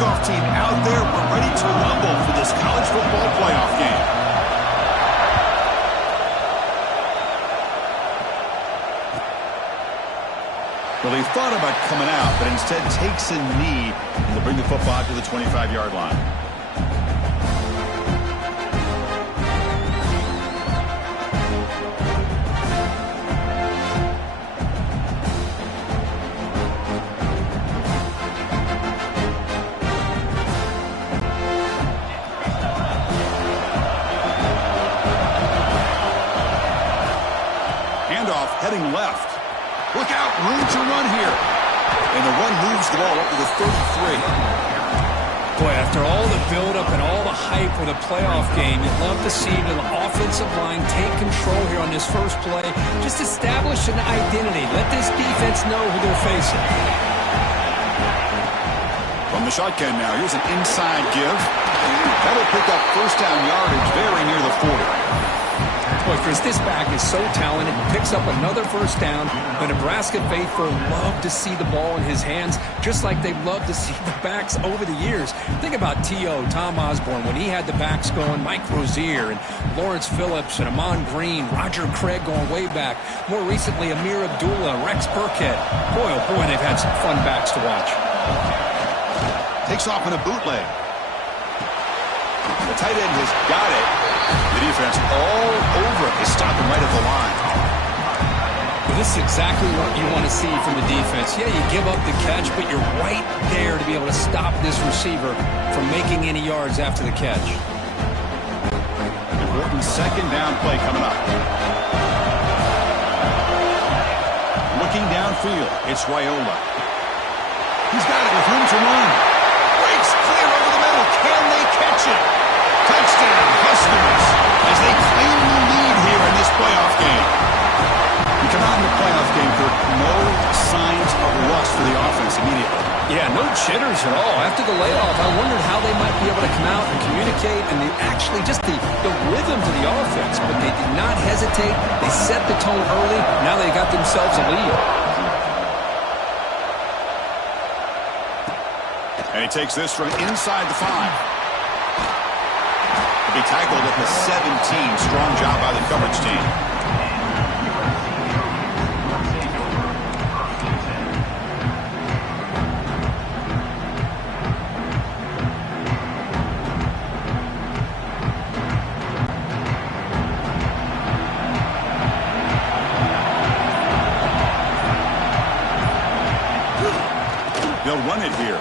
kickoff team out there. We're ready to rumble for this college football playoff game. Well, he thought about coming out, but instead takes a knee and will bring the football to the 25-yard line. Handoff heading left. Look out, room to run here. And the run moves the ball up to the 33. Boy, after all the buildup and all the hype for the playoff game, you'd love to see the offensive line take control here on this first play. Just establish an identity. Let this defense know who they're facing. From the shotgun now, here's an inside give. That'll pick up first down yardage very near the 40. Boy, Chris, this back is so talented. He picks up another first down. The Nebraska faithful love to see the ball in his hands, just like they love to see the backs over the years. Think about T.O., Tom Osborne, when he had the backs going, Mike Rozier, and Lawrence Phillips, and Amon Green, Roger Craig going way back. More recently, Amir Abdullah, Rex Burkhead. Boy, oh boy, they've had some fun backs to watch. Takes off in a bootleg. The tight end has got it. The defense all over it. They stop him right at the line. Well, this is exactly what you want to see from the defense. Yeah, you give up the catch, but you're right there to be able to stop this receiver from making any yards after the catch. Important second down play coming up. Looking downfield, it's Raiola. He's got it with room to run. Breaks clear over the middle. Can they catch it? Touchdown, Huskers, as they claim the lead here in this playoff game. We come out in the playoff game, Kirk, no signs of rust for the offense immediately. Yeah, no jitters at all. After the layoff, I wondered how they might be able to come out and communicate, and actually just the rhythm to the offense. But they did not hesitate. They set the tone early. Now they got themselves a lead. And he takes this from inside the 5. Be tackled at the 17. Strong job by the coverage team. They'll run it here.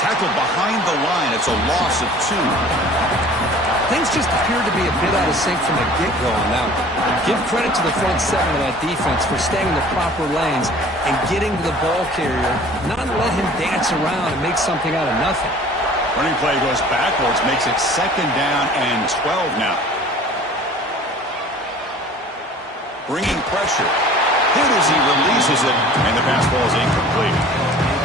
Tackled behind the line. It's a loss of 2. Things just appear to be a bit out of sync from the get-go on that one. Give credit to the front seven of that defense for staying in the proper lanes and getting to the ball carrier, not let him dance around and make something out of nothing. Running play goes backwards, makes it second down and 12 now. Bringing pressure. Hit as he releases it, and the pass ball is incomplete.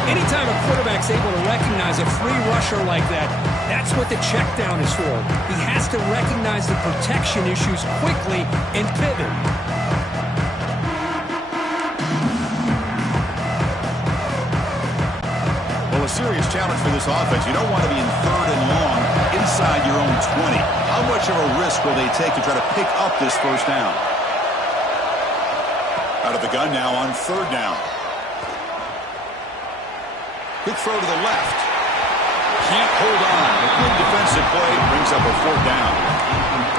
Anytime a quarterback's able to recognize a free rusher like that, that's what the check down is for. He has to recognize the protection issues quickly and pivot. Well, a serious challenge for this offense. You don't want to be in 3rd and long inside your own 20. How much of a risk will they take to try to pick up this first down? Out of the gun now on 3rd down. Quick throw to the left. Can't hold on. A good defensive play brings up a 4th down.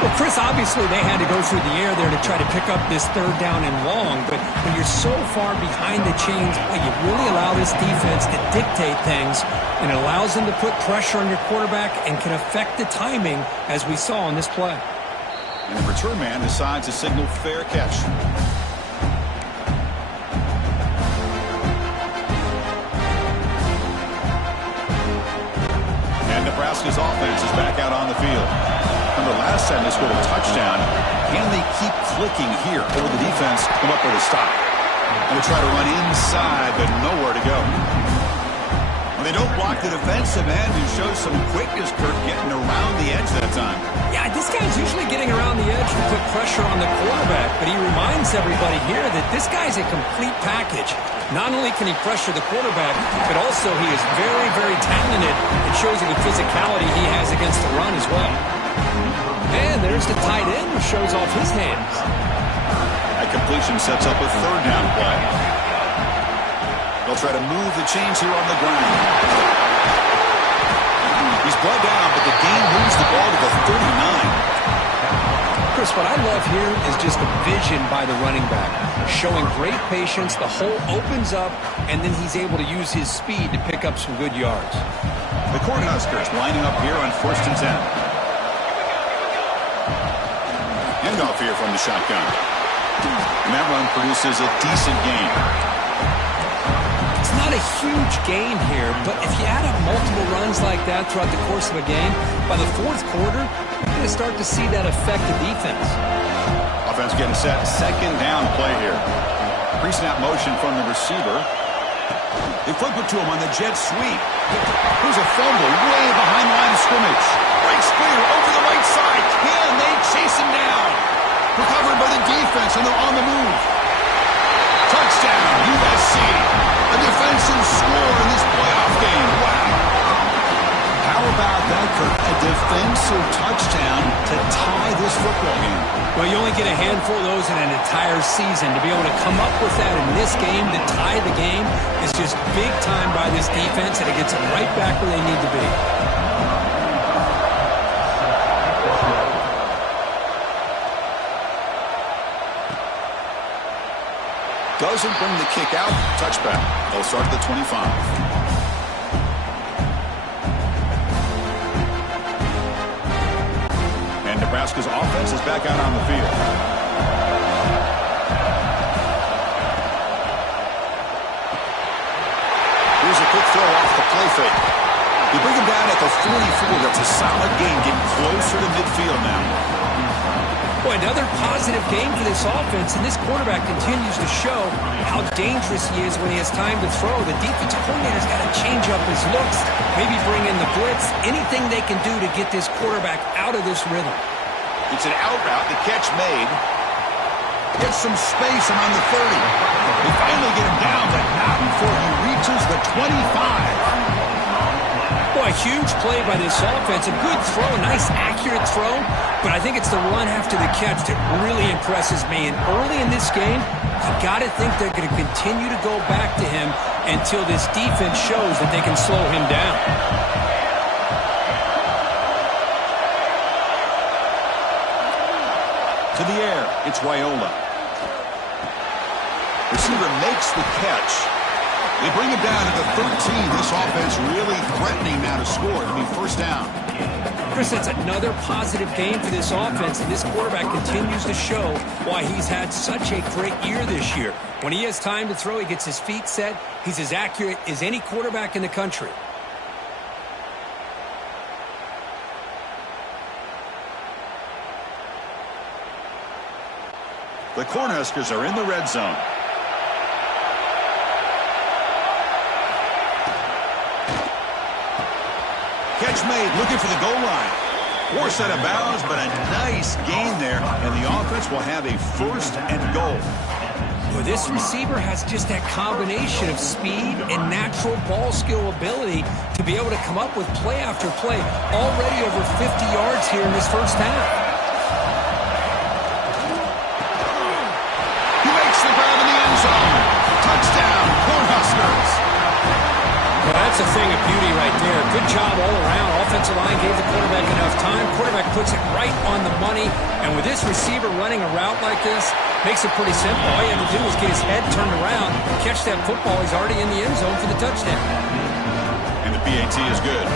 Well, Chris, obviously they had to go through the air there to try to pick up this 3rd down and long, but when you're so far behind the chains, well, you really allow this defense to dictate things, and it allows them to put pressure on your quarterback and can affect the timing, as we saw on this play. And the return man decides to signal fair catch. Nebraska's offense is back out on the field. Remember, last time they scored a touchdown. Can they keep clicking here? Or will the defense come up with a stop? Going to try to run inside, but nowhere to go. Well, They don't block the defensive end, who shows some quickness, Kurt, getting around the edge that time. Yeah, this guy's usually getting around the edge to put pressure on the quarterback, but he reminds everybody here that this guy's a complete package. Not only can he pressure the quarterback, but also he is very, very talented. It shows you the physicality he has against the run as well. And there's the tight end who shows off his hands. That completion sets up a third down play. They'll try to move the chains here on the ground. He's brought down, but the game moves the ball to the 39. Chris, what I love here is just the vision by the running back. Showing great patience, the hole opens up, and then he's able to use his speed to pick up some good yards. The Cornhuskers lining up here on 1st and 10. Handoff here from the shotgun. And that run produces a decent gain. It's not a huge gain here, but if you add up multiple runs like that throughout the course of a game, by the fourth quarter, you're going to start to see that affect the defense. Offense getting set. Second down play here. Pre-snap motion from the receiver. They flip it to him on the jet sweep. Here's a fumble way behind the line of scrimmage. Breaks clear over the right side. Can they chase him down? Recovered by the defense, and they're on the move. Touchdown, USC. A defensive score in this playoff game. Wow. How about that, Kurt? A defensive touchdown to tie this football game. Well, you only get a handful of those in an entire season. To be able to come up with that in this game to tie the game is just big time by this defense, and it gets them right back where they need to be. Doesn't bring the kick out. Touchback. They'll start at the 25. And Nebraska's offense is back out on the field. Here's a quick throw off the play fake. You bring him down at the 44. That's a solid gain, getting closer to midfield now. Boy, another positive game for this offense, and this quarterback continues to show how dangerous he is when he has time to throw. The defensive coordinator's got to change up his looks, maybe bring in the blitz, anything they can do to get this quarterback out of this rhythm. It's an out route, the catch made. Gets some space around the 30. They finally get him down, but not before he reaches the 25. Boy, a huge play by this offense. A good throw, a nice accurate throw, but I think it's the run after the catch that really impresses me. And early in this game, you got to think they're going to continue to go back to him until this defense shows that they can slow him down. To the air, it's Raiola. Receiver makes the catch. They bring it down to the 13. This offense really threatening now to score. It'll be first down. Chris, that's another positive game for this offense, and this quarterback continues to show why he's had such a great year this year. When he has time to throw, he gets his feet set. He's as accurate as any quarterback in the country. The Cornhuskers are in the red zone. Catch made, looking for the goal line. Forced out of bounds, but a nice gain there, and the offense will have a first and goal. Well, this receiver has just that combination of speed and natural ball skill ability to be able to come up with play after play. Already over 50 yards here in this first half. He makes the grab in the end zone. Touchdown, Cornhuskers. Well, that's a thing of beauty right there. Good job all around. Offensive line gave the quarterback enough time. Quarterback puts it right on the money. And with this receiver running a route like this, makes it pretty simple. All you have to do is get his head turned around, catch that football. He's already in the end zone for the touchdown. And the PAT is good.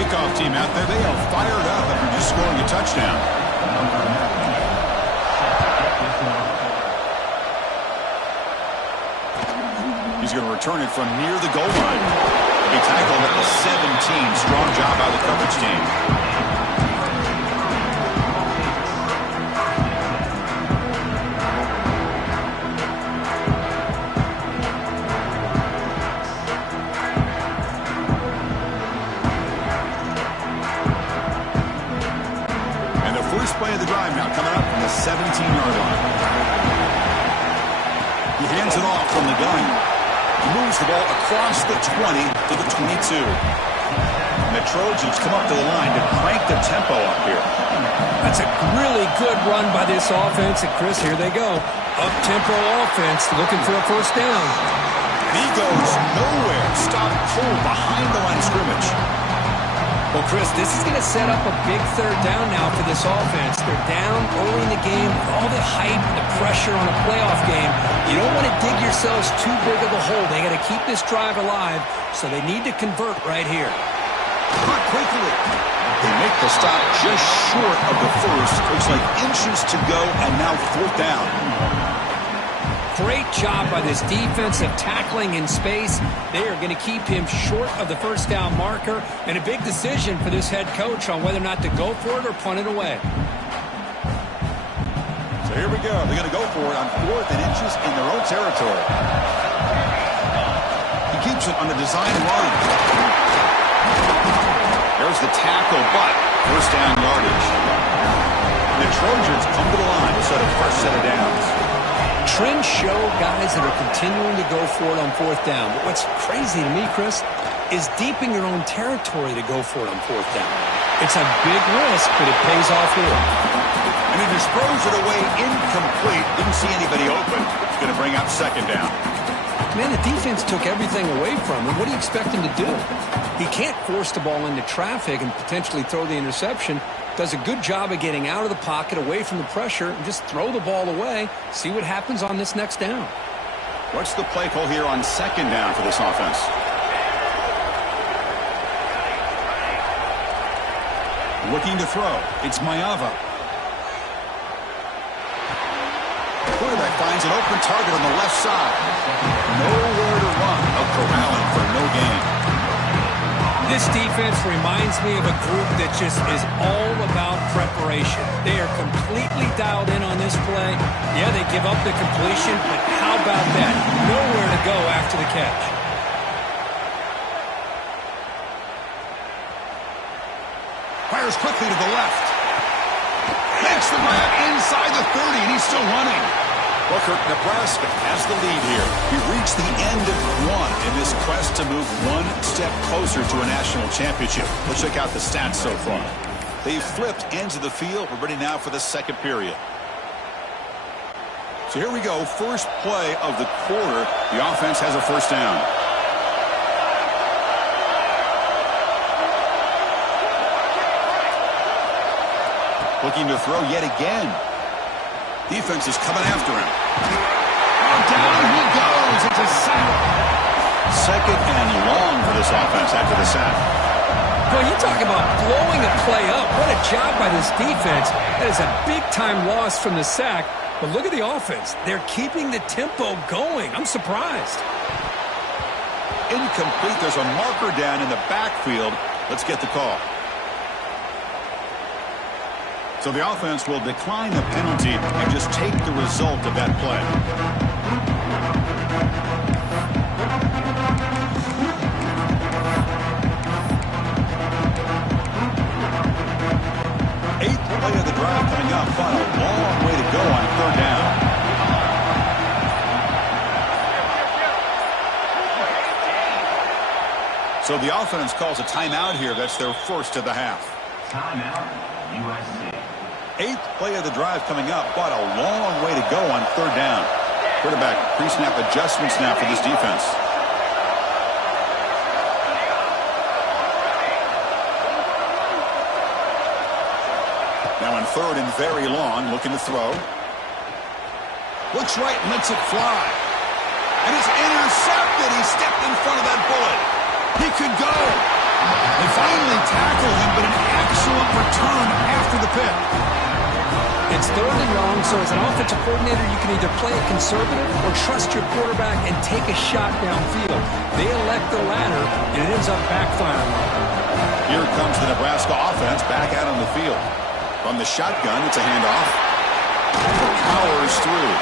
Kickoff team out there, they are fired up after just scoring a touchdown. He's going to return it from near the goal line. He tackled at the 17. Strong job by the coverage team. 17-yard line. He hands it off from the gun. He moves the ball across the 20 to the 22. And the Trojans come up to the line to crank the tempo up here. That's a really good run by this offense. And, Chris, here they go. Up-tempo offense looking for a first down. He goes nowhere. Stop pulled behind the line of scrimmage. Well, Chris, this is going to set up a big third down now for this offense. They're down early in the game with all the hype and the pressure on a playoff game. You don't want to dig yourselves too big of a hole. They got to keep this drive alive, so they need to convert right here. Caught quickly. They make the stop just short of the first. Looks like inches to go, and now fourth down. Great job by this defensive tackling in space. They are going to keep him short of the first down marker, and a big decision for this head coach on whether or not to go for it or punt it away. So here we go. They're going to go for it on 4th and inches in their own territory. He keeps it on the design run. There's the tackle, but first down yardage. The Trojans come to the line to set a fresh set of downs. Trends show guys that are continuing to go for it on fourth down. But what's crazy to me, Chris, is deep in your own territory to go for it on fourth down. It's a big risk, but it pays off here. And he just throws it away incomplete. Didn't see anybody open. It's going to bring up second down. Man, the defense took everything away from him. What do you expect him to do? He can't force the ball into traffic and potentially throw the interception. Does a good job of getting out of the pocket, away from the pressure, and just throw the ball away. See what happens on this next down. What's the play call here on second down for this offense? Looking to throw. It's Mayava. Quarterback finds an open target on the left side. Nowhere to run. No corralling for no gain. This defense reminds me of a group that just is all about preparation. They are completely dialed in on this play. Yeah, they give up the completion, but how about that? Nowhere to go after the catch. Fires quickly to the left. Makes the grab inside the 30, and he's still running. Booker, Nebraska has the lead here. We reach the end of one in this quest to move one step closer to a national championship. Let's check out the stats so far. They've flipped ends of the field. We're ready now for the second period. So here we go. First play of the quarter. The offense has a first down. Looking to throw yet again. Defense is coming after him. Oh, down he goes. It's a sack. Second and long for this offense after the sack. Well, you talk about blowing a play up. What a job by this defense. That is a big-time loss from the sack. But look at the offense. They're keeping the tempo going. I'm surprised. Incomplete. There's a marker down in the backfield. Let's get the call. So the offense will decline the penalty and just take the result of that play. Eighth play of the drive coming up, but a long way to go on third down. So the offense calls a timeout here. That's their first of the half. Timeout, USC. Eighth play of the drive coming up, but a long way to go on third down. Quarterback pre-snap adjustments now for this defense. Now in third and very long, looking to throw. Looks right, lets it fly. And it's intercepted. He stepped in front of that bullet. He could go. They finally tackle him, but an excellent return after the pick. It's third and long, so as an offensive coordinator, you can either play it conservative or trust your quarterback and take a shot downfield. They elect the latter, and it ends up backfiring. Here comes the Nebraska offense back out on the field. From the shotgun, it's a handoff. Powers through.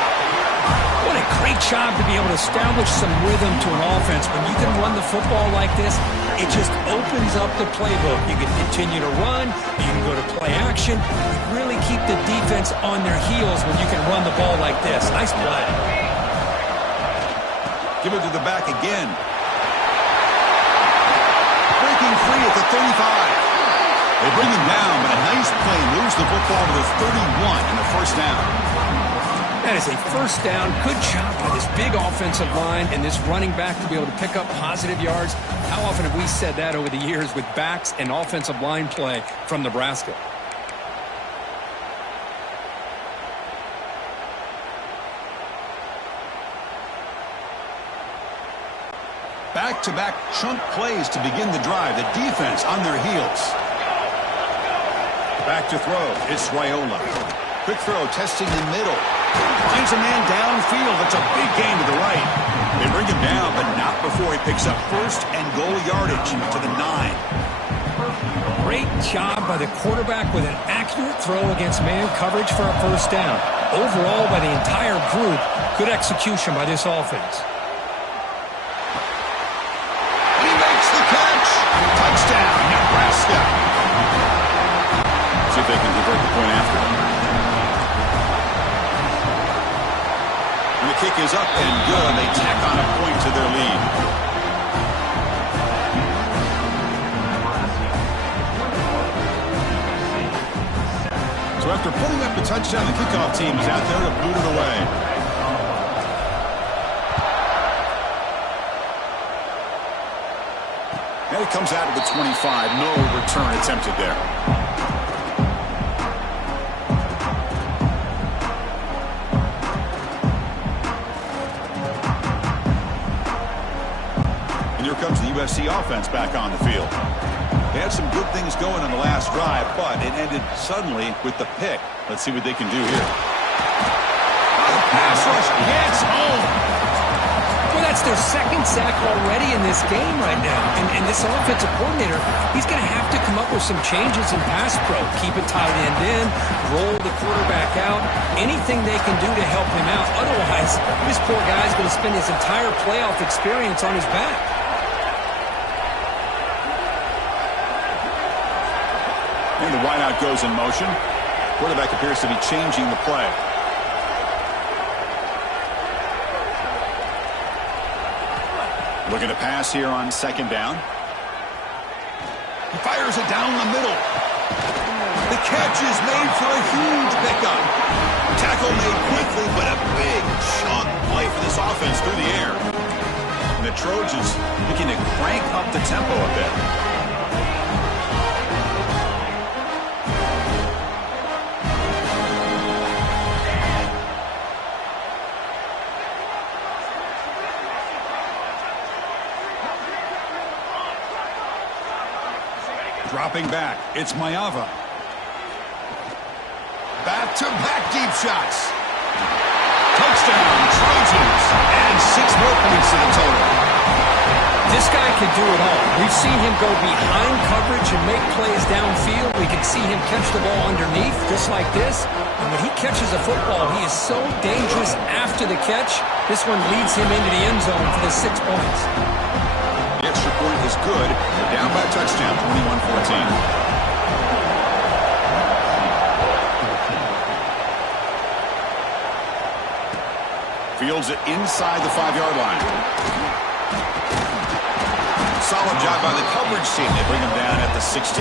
What a great job to be able to establish some rhythm to an offense. When you can run the football like this, It just opens up the playbook. You can continue to run. You can go to play action. You really keep the defense on their heels when you can run the ball like this. Nice play. Give it to the back again. Breaking free at the 35. They bring him down, but a nice play moves the football to the 31 in the first down. That is a first down. Good job by this big offensive line and this running back to be able to pick up positive yards. How often have we said that over the years with backs and offensive line play from Nebraska? Back-to-back chunk plays to begin the drive. The defense on their heels. Back to throw. It's Raiola. Quick throw, testing the middle. Finds a man downfield. That's a big gain to the right. They bring him down, but not before he picks up first and goal yardage to the 9. Great job by the quarterback with an accurate throw against man coverage for a first down. Overall, by the entire group, good execution by this offense. He makes the catch. Touchdown, Nebraska. See if they can convert the point after. And the kick is up and good. They tack on a point to their lead. So after putting up the touchdown, the kickoff team is out there to boot it away. And it comes out of the 25. No return attempted there. And here comes the USC offense back on the field. They had some good things going on the last drive, but it ended suddenly with the pick. Let's see what they can do here. Oh, the pass rush gets home. Well, that's their second sack already in this game right now. And this offensive coordinator, he's going to have to come up with some changes in pass pro. Keep a tight end in, roll the quarterback out, anything they can do to help him out. Otherwise, this poor guy's going to spend his entire playoff experience on his back. And the wideout goes in motion. Quarterback appears to be changing the play. Looking to pass here on second down. He fires it down the middle. The catch is made for a huge pickup. Tackle made quickly, but a big chunk play for this offense through the air. And the Trojans looking to crank up the tempo a bit. Dropping back, it's Mayava. Back-to-back deep shots. Touchdown, Trojans. And 6 more points to the total. This guy can do it all. We've seen him go behind coverage and make plays downfield. We can see him catch the ball underneath, just like this. And when he catches a football, he is so dangerous after the catch. This one leads him into the end zone for the 6 points. The extra point is good. They're down by a touchdown, 21-14. Fields it inside the 5-yard line. Solid job by the coverage team. They bring him down at the 16.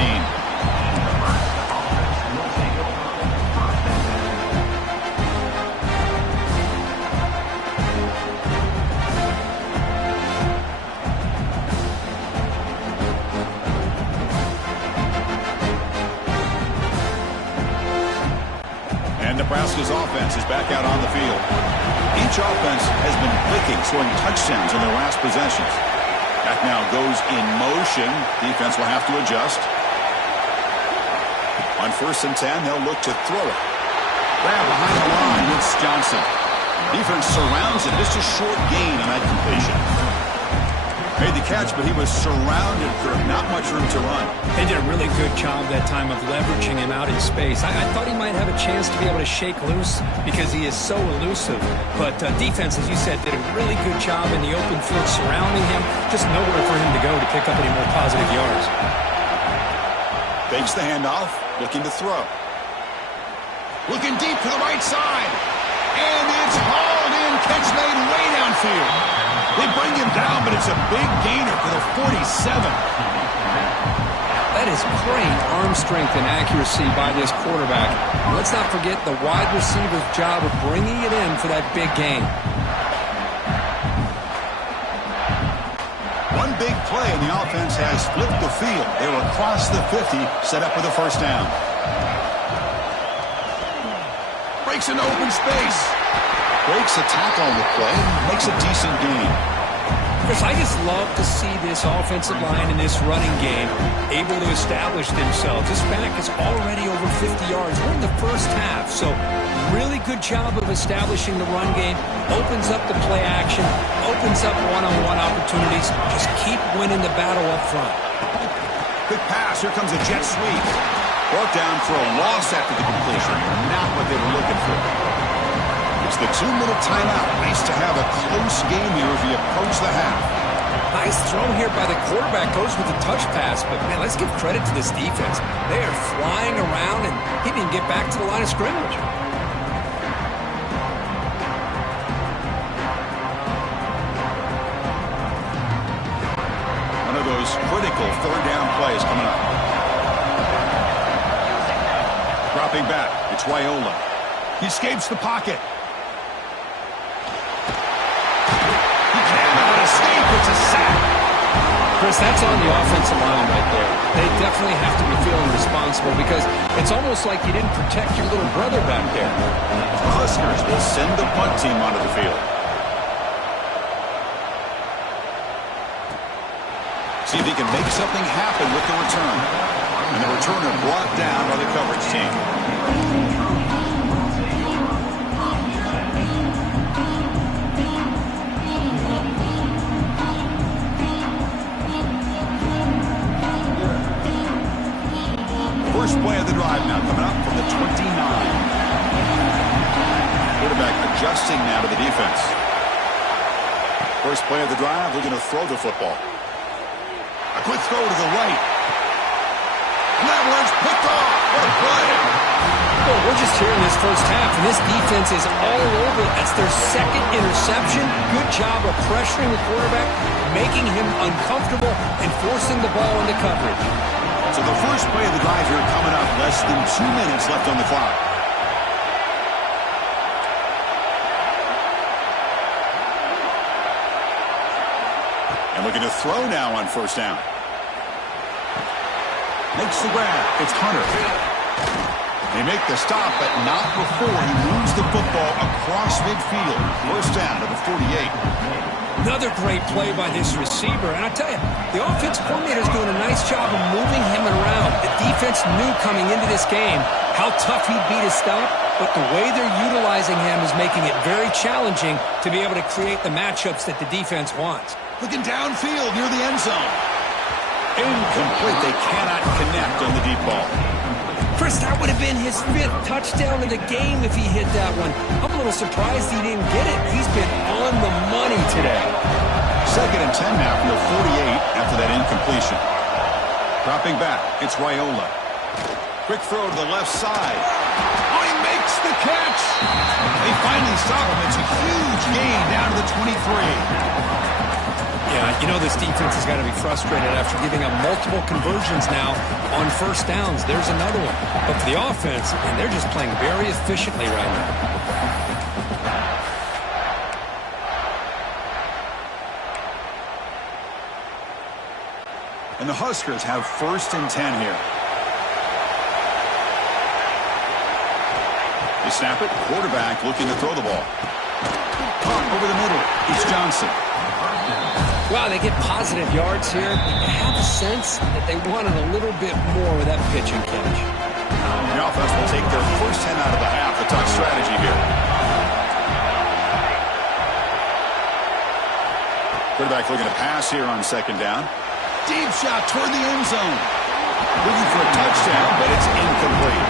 Nebraska's offense is back out on the field. Each offense has been clicking, scoring touchdowns in their last possessions. That now goes in motion. Defense will have to adjust. On 1st and 10, they'll look to throw it. Grab behind the line, it's Johnson. Defense surrounds it. Just a short gain on that completion. Made the catch, but he was surrounded for not much room to run. They did a really good job that time of leveraging him out in space. I thought he might have a chance to be able to shake loose because he is so elusive. But defense, as you said, did a really good job in the open field surrounding him. Just nowhere for him to go to pick up any more positive yards. Fakes the handoff, looking to throw. Looking deep to the right side. And it's hauled in. Catch made way downfield. They bring him down, but it's a big gainer for the 47. That is great arm strength and accuracy by this quarterback. Let's not forget the wide receiver's job of bringing it in for that big gain. One big play, and the offense has flipped the field. They were across the 50, set up with a first down. Breaks into open space. Breaks a tackle on the play, makes a decent gain. Chris, I just love to see this offensive line in this running game able to establish themselves. This back is already over 50 yards. We're in the first half, so really good job of establishing the run game. Opens up the play action, opens up one-on-one opportunities. Just keep winning the battle up front. Quick pass, here comes a jet sweep. Brought down for a loss after the completion. Not what they were looking for. It's the 2-minute timeout. Nice to have a close game here as we approach the half. Nice throw here by the quarterback. Goes with a touch pass. But, man, let's give credit to this defense. They are flying around, and he didn't get back to the line of scrimmage. One of those critical third-down plays coming up. Dropping back. It's Raiola. He escapes the pocket. It's a sack. Chris, that's on the offensive line right there. They definitely have to be feeling responsible because it's almost like you didn't protect your little brother back there. Huskers will send the punt team onto the field. See if he can make something happen with the return. And the returner brought down by the coverage team. First play of the drive now coming up from the 29. Quarterback adjusting now to the defense. First play of the drive, they're going to throw the football. A quick throw to the right. And that one's picked off. What a play. Well, we're just here in this first half, and this defense is all over. That's their second interception. Good job of pressuring the quarterback, making him uncomfortable, and forcing the ball into coverage. So the first play of the drive here coming up. Less than 2 minutes left on the clock. And looking to throw now on first down. Makes the grab. It's Hunter. They make the stop, but not before he moves the football across midfield. First down to the 48. Another great play by this receiver. And I tell you, the offensive coordinator is doing a nice job of moving him around. The defense knew coming into this game how tough he'd be to stop, but the way they're utilizing him is making it very challenging to be able to create the matchups that the defense wants. Looking downfield near the end zone. Incomplete. They cannot connect on the deep ball. Chris, that would have been his 5th touchdown of the game if he hit that one. I'm a little surprised he didn't get it. He's been on the money today. Second and 10 now from the 48 after that incompletion. Dropping back, it's Raiola. Quick throw to the left side. Oh, he makes the catch. They finally stop him. It's a huge gain down to the 23. Yeah, you know this defense has got to be frustrated after giving up multiple conversions now on first downs. There's another one. But for the offense, and they're just playing very efficiently right now. And the Huskers have first and 10 here. They snap it. Quarterback looking to throw the ball. Caught over the middle. It's Johnson. Wow, they get positive yards here. I have a sense that they wanted a little bit more with that pitch and catch. The offense will take their first 10 out of the half. The top strategy here. Quarterback looking to pass here on second down. Deep shot toward the end zone. Looking for a touchdown, but it's incomplete.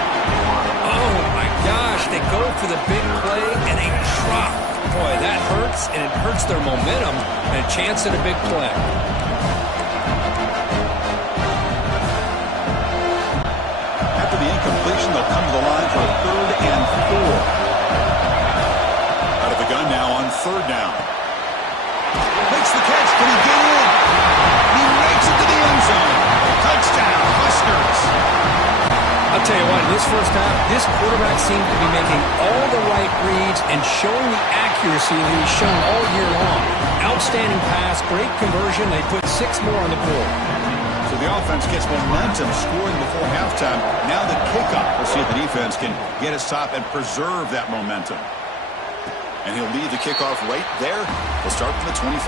Oh, my gosh. They go for the big play, and they drop. Boy, that hurts, and it hurts their momentum and a chance at a big play. After the incompletion, they'll come to the line for a 3rd and 4. Out of the gun now on 3rd down. Makes the catch. Can he get in? He makes it to the end zone. Touchdown, Huskers. I'll tell you what, in this first half, this quarterback seemed to be making all the right reads and showing the accuracy that he's shown all year long. Outstanding pass, great conversion. They put 6 more on the board. So the offense gets momentum scoring before halftime. Now the kickoff. We'll see if the defense can get a stop and preserve that momentum. And he'll leave the kickoff right there. We'll start from the 25.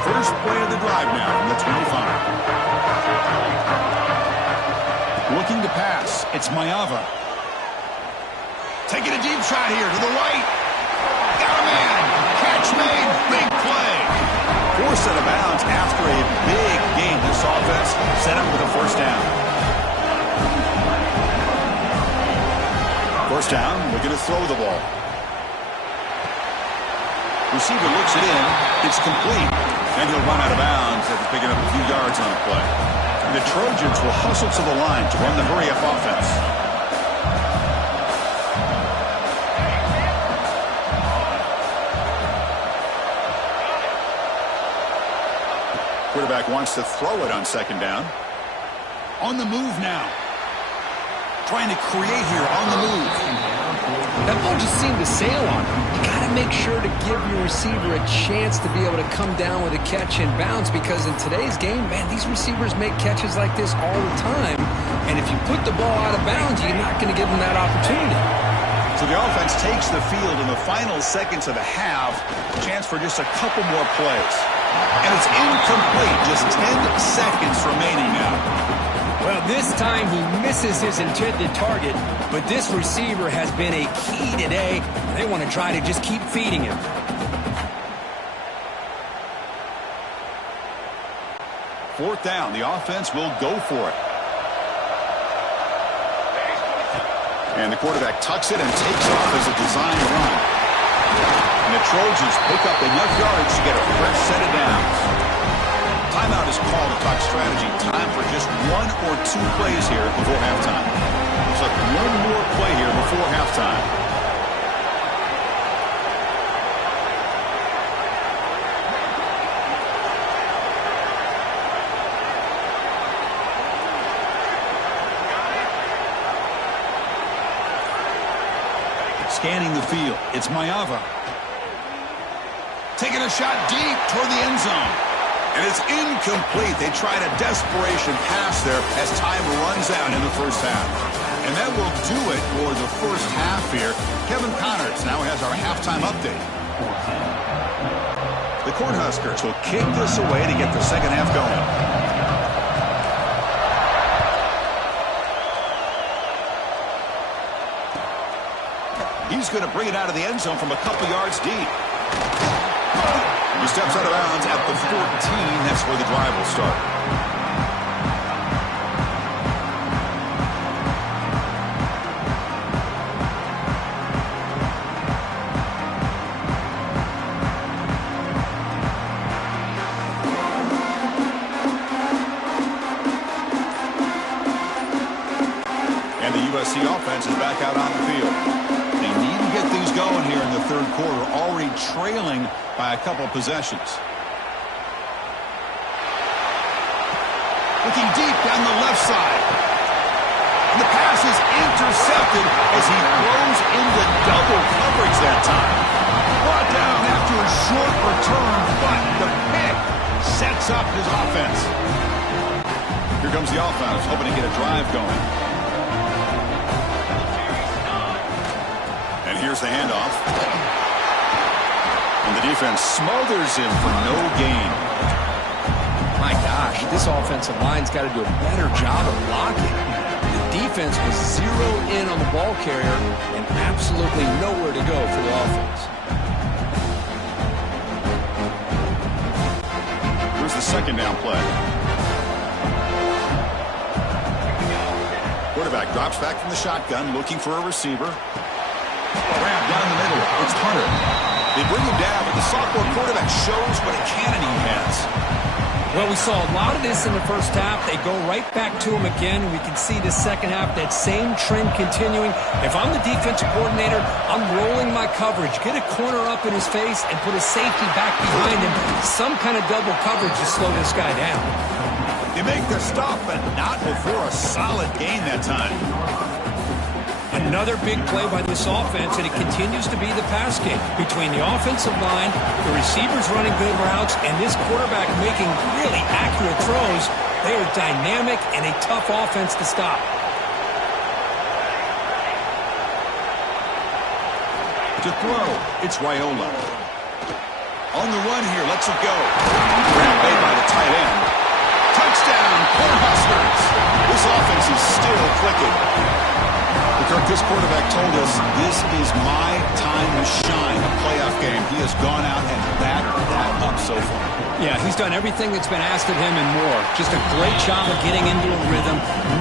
First play of the drive now from the 25. Looking to pass. It's Mayava. Taking a deep shot here to the right. Got a man. Catch made. Big play. Forced out of bounds after a big gain. This offense set up with a first down. First down. Looking to throw the ball. Receiver looks it in. It's complete. And he'll run out of bounds after picking up a few yards on the play. And the Trojans will hustle to the line to run the hurry-up offense. Quarterback wants to throw it on second down. On the move now. Trying to create here on the move. That ball just seemed to sail on him. You got to make sure to give your receiver a chance to be able to come down with a catch and bounce, because in today's game, man, these receivers make catches like this all the time. And if you put the ball out of bounds, you're not going to give them that opportunity. So the offense takes the field in the final seconds of the half. Chance for just a couple more plays. And it's incomplete. Just 10 seconds remaining now. Well, this time he misses his intended target, but this receiver has been a key today. They want to try to just keep feeding him. Fourth down, the offense will go for it. And the quarterback tucks it and takes off as a designed run. And the Trojans pick up enough yards to get a fresh set of downs. Timeout is called to talk strategy. Time for just 1 or 2 plays here before halftime. Looks like one more play here before halftime. Scanning the field. It's Mayava. Taking a shot deep toward the end zone. And it's incomplete. They tried a desperation pass there as time runs out in the first half. And that will do it for the first half here. Kevin Connors now has our halftime update. The Cornhuskers will kick this away to get the second half going. He's going to bring it out of the end zone from a couple yards deep. He steps out of bounds at the 14. That's where the drive will start. And the USC offense is back out on the field. They need to get things going here in the third quarter, already trailing by a couple possessions. Looking deep down the left side. And the pass is intercepted as he throws into double coverage that time. Brought down after a short return, but the pick sets up his offense. Here comes the offense, hoping to get a drive going. And here's the handoff. And the defense smothers him for no gain. My gosh, this offensive line's got to do a better job of blocking. defense was zeroed in on the ball carrier and absolutely nowhere to go for the offense. Here's the second down play. Quarterback drops back from the shotgun, looking for a receiver. Grab down the middle. It's Hunter. They bring him down, but the sophomore quarterback shows what a cannon he has. Well, we saw a lot of this in the first half. They go right back to him again. We can see the second half, that same trend continuing. If I'm the defensive coordinator, I'm rolling my coverage. Get a corner up in his face and put a safety back behind him. Some kind of double coverage to slow this guy down. They make the stop, but not before a solid gain that time. Another big play by this offense, and it continues to be the pass game. Between the offensive line, the receivers running good routes, and this quarterback making really accurate throws, they are dynamic and a tough offense to stop. To throw, it's Raiola. On the run here, lets it go. Grab made by the tight end. Touchdown, Cornhuskers! This offense is still clicking. Kirk, this quarterback told us this is my time to shine, a playoff game. He has gone out and backed that up so far. Yeah, he's done everything that's been asked of him and more. Just a great job of getting into a rhythm.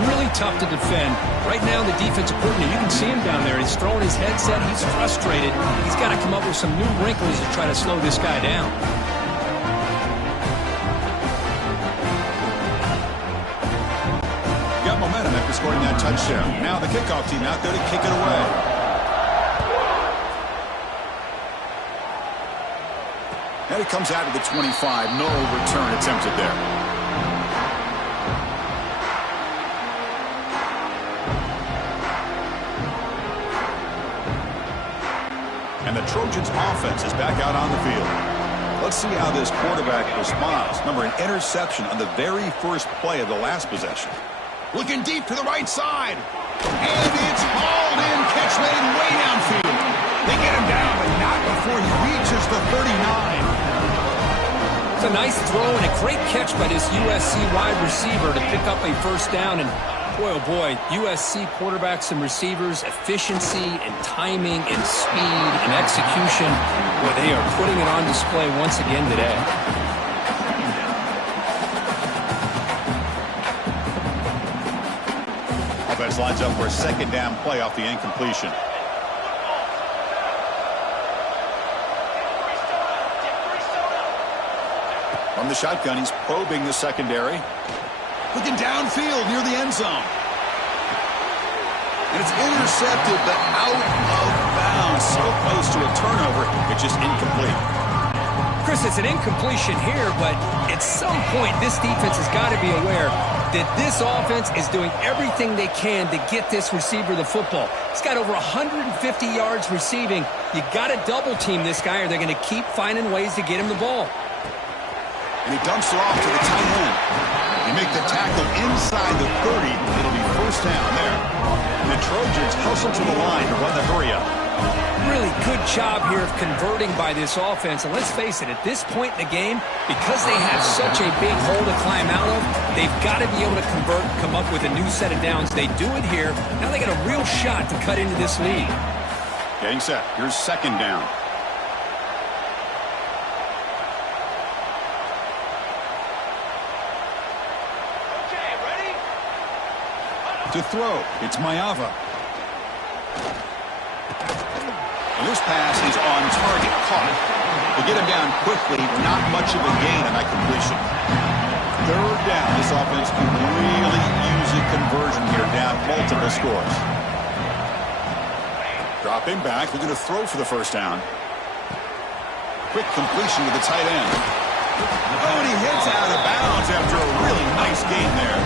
Really tough to defend. Right now, the defensive coordinator, you can see him down there. He's throwing his headset. He's frustrated. He's got to come up with some new wrinkles to try to slow this guy down. Momentum after scoring that touchdown. Now the kickoff team out there to kick it away. And it comes out to the 25. No return attempted there. And the Trojans offense is back out on the field. Let's see how this quarterback responds. Remember, an interception on the very first play of the last possession. Looking deep to the right side. And it's hauled in. Catch made way downfield. They get him down, but not before he reaches the 39. It's a nice throw and a great catch by this USC wide receiver to pick up a first down. And boy, oh boy, USC quarterbacks and receivers, efficiency and timing and speed and execution. Boy, they are putting it on display once again today. Lines up for a second down play off the incompletion. From the shotgun, he's probing the secondary. Looking downfield near the end zone. And it's intercepted, but out of bounds. So close to a turnover, it's just incomplete. Chris, it's an incompletion here, but at some point, this defense has got to be aware that this offense is doing everything they can to get this receiver the football. He's got over 150 yards receiving. You got to double team this guy or they're going to keep finding ways to get him the ball. And he dumps it off to the tight end. They make the tackle inside the 30. It'll be first down there. And the Trojans hustle to the line to run the hurry up. Really good job here of converting by this offense. And let's face it, at this point in the game, because they have such a big hole to climb out of, they've got to be able to convert and come up with a new set of downs. They do it here. Now they got a real shot to cut into this lead. Getting set. Here's second down. Okay, ready? To throw, it's Mayava. And this pass is on target, caught. They get him down quickly, not much of a gain on that completion. Third down, this offense can really use a conversion here, down multiple scores. Dropping back, they're going to throw for the first down. Quick completion to the tight end. Oh, and he hits out of bounds after a really nice gain there.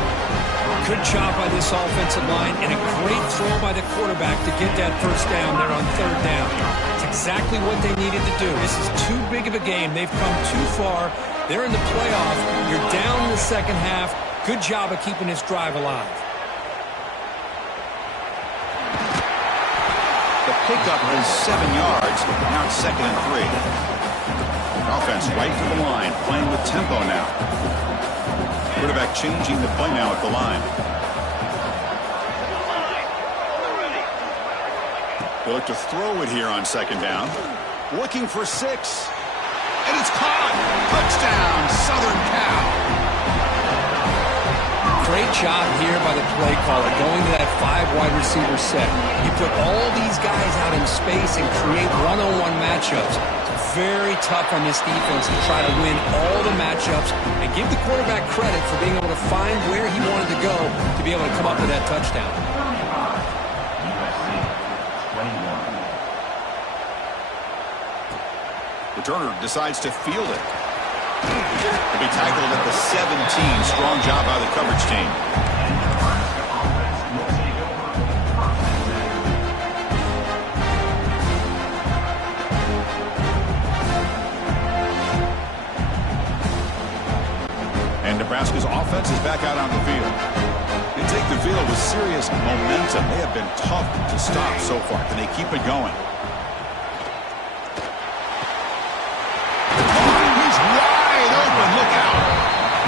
Good job by this offensive line and a great throw by the quarterback to get that first down there on third down. It's exactly what they needed to do. This is too big of a game. They've come too far. They're in the playoff. You're down in the second half. Good job of keeping this drive alive. The pickup is 7 yards. Now it's 2nd and 3. Offense right to the line, playing with tempo now. Quarterback changing the play now at the line. They look to throw it here on second down. Looking for 6. And it's caught. Touchdown, Southern Cal. Great job here by the play caller going to that 5 wide receiver set. You put all these guys out in space and create one-on-one matchups. It's very tough on this defense to try to win all the matchups and give the quarterback credit for being able to find where he wanted to go to be able to come up with that touchdown. Returner decides to field it. To be tackled at the 17. Strong job by the coverage team. And Nebraska's offense is back out on the field. They take the field with serious momentum. They have been tough to stop so far. Can they keep it going? Look out.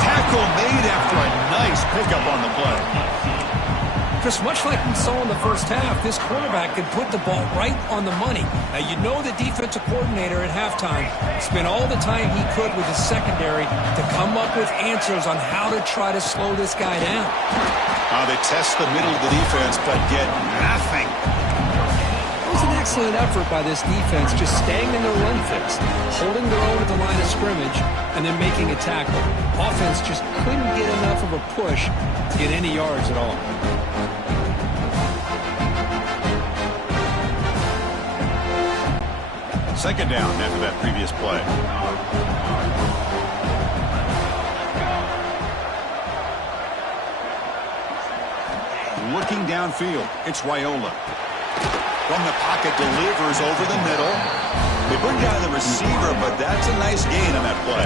Tackle made after a nice pickup on the play. Just much like we saw in the first half, this quarterback could put the ball right on the money. Now, you know the defensive coordinator at halftime spent all the time he could with his secondary to come up with answers on how to try to slow this guy down. They test the middle of the defense, but get nothing. It was an excellent effort by this defense, just staying in their run fix, holding their own at the line of scrimmage, and then making a tackle. Offense just couldn't get enough of a push to get any yards at all. Second down after that previous play. Looking downfield, it's Raiola. From the pocket, delivers over the middle. They bring down the receiver, but that's a nice gain on that play.